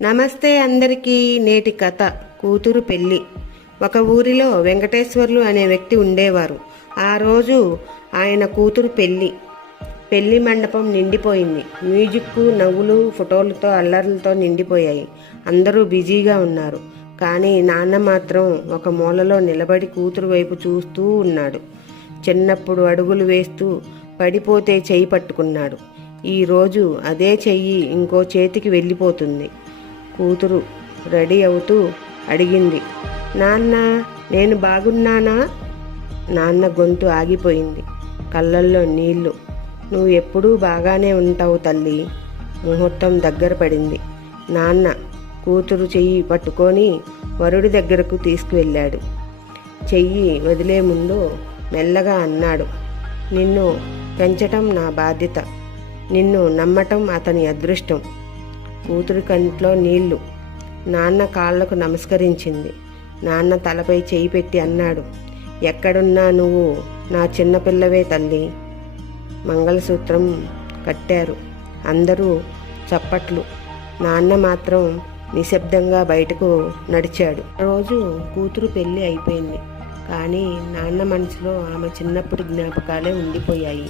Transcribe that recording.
నమస్తే అందరికీ. నేటి కథ కూతురు పెళ్లి. ఒక ఊరిలో వెంకటేశ్వర్లు అనే వ్యక్తి ఉండేవారు. ఆ రోజు ఆయన కూతురు పెళ్లి మండపం నిండిపోయింది. మ్యూజిక్, నవ్వులు, ఫోటోలతో, అల్లర్లతో నిండిపోయాయి. అందరూ బిజీగా ఉన్నారు. కానీ నాన్న మాత్రం ఒక మూలలో నిలబడి కూతురు వైపు చూస్తూ ఉన్నాడు. చిన్నప్పుడు అడుగులు వేస్తూ పడిపోతే చెయ్యి పట్టుకున్నాడు. ఈరోజు అదే చెయ్యి ఇంకో చేతికి వెళ్ళిపోతుంది. కూతురు రెడీ అవుతూ అడిగింది, నాన్న నేను బాగున్నానా? నాన్న గొంతు ఆగిపోయింది, కళ్ళల్లో నీళ్లు. నువ్వు ఎప్పుడూ బాగానే ఉంటావు తల్లి. ముహూర్తం దగ్గర పడింది. నాన్న కూతురు చెయ్యి పట్టుకొని వరుడి దగ్గరకు తీసుకువెళ్ళాడు. చెయ్యి వదిలే ముందు మెల్లగా అన్నాడు, నిన్ను పెంచటం నా బాధ్యత, నిన్ను నమ్మటం అతని అదృష్టం. కూతురి కంట్లో నీళ్లు. నాన్న కాళ్లకు నమస్కరించింది. నాన్న తలపై చేయి పెట్టి అన్నాడు, ఎక్కడున్నా నువ్వు నా చిన్నపిల్లవే తల్లి. మంగళసూత్రం కట్టారు. అందరూ చప్పట్లు. నాన్న మాత్రం నిశ్శబ్దంగా బయటకు నడిచాడు. రోజు కూతురు పెళ్లి అయిపోయింది. కానీ నాన్న మనసులో ఆమె చిన్నప్పటి జ్ఞాపకాలే ఉండిపోయాయి.